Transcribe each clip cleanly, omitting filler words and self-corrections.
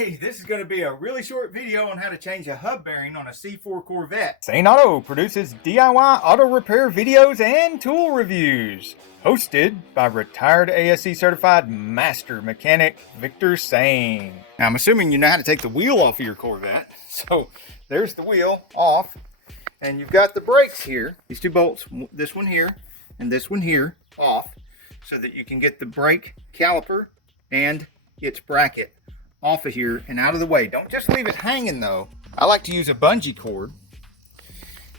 Hey, this is going to be a really short video on how to change a hub bearing on a C4 Corvette. Saneauto produces DIY auto repair videos and tool reviews. Hosted by retired ASE certified master mechanic Victor Sane. Now, I'm assuming you know how to take the wheel off of your Corvette. So there's the wheel off, and you've got the brakes here. These two bolts, this one here and this one here, off, so that you can get the brake caliper and its bracket off of here and out of the way. Don't just leave it hanging though. I like to use a bungee cord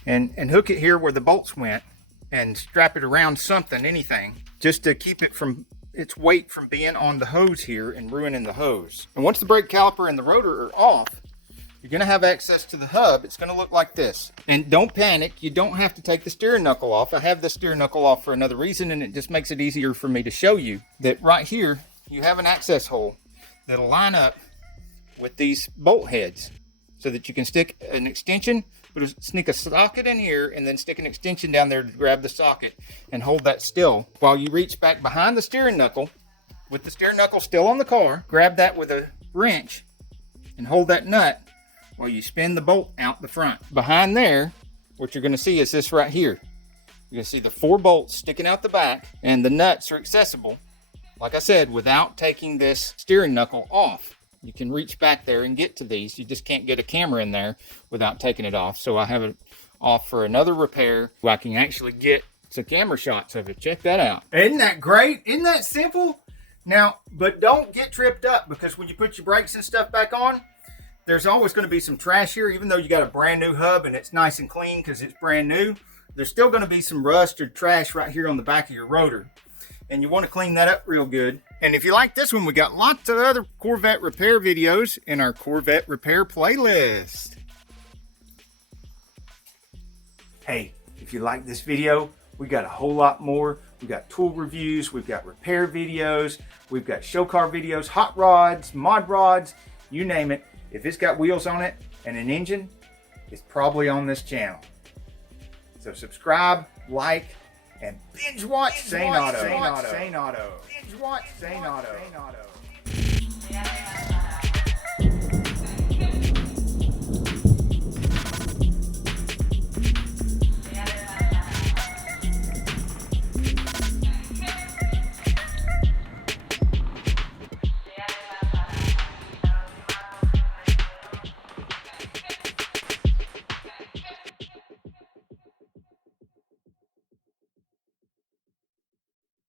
and hook it here where the bolts went and strap it around something, anything, just to keep it from its weight from being on the hose here and ruining the hose. And once the brake caliper and the rotor are off, you're gonna have access to the hub. It's gonna look like this. And don't panic, you don't have to take the steering knuckle off. I have the steering knuckle off for another reason, and it just makes it easier for me to show you that right here, you have an access hole that'll line up with these bolt heads so that you can stick an extension, sneak a socket in here and then stick an extension down there to grab the socket and hold that still while you reach back behind the steering knuckle with the steering knuckle still on the car. Grab that with a wrench and hold that nut while you spin the bolt out the front. Behind there, what you're going to see is this right here. You're going to see the 4 bolts sticking out the back, and the nuts are accessible, like I said, without taking this steering knuckle off. You can reach back there and get to these. You just can't get a camera in there without taking it off. So I have it off for another repair where I can actually get some camera shots of it. Check that out. Isn't that great? Isn't that simple? Now, but don't get tripped up, because when you put your brakes and stuff back on, there's always going to be some trash here. Even though you got a brand new hub and it's nice and clean because it's brand new, there's still going to be some rust or trash right here on the back of your rotor. And you want to clean that up real good. And if you like this one, we got lots of other Corvette repair videos in our Corvette repair playlist. Hey, if you like this video, we got a whole lot more. We got tool reviews, we've got repair videos, we've got show car videos, hot rods, mod rods, you name it. If it's got wheels on it and an engine, it's probably on this channel. So subscribe, like, and binge watch Saneauto. Binge watch Saneauto.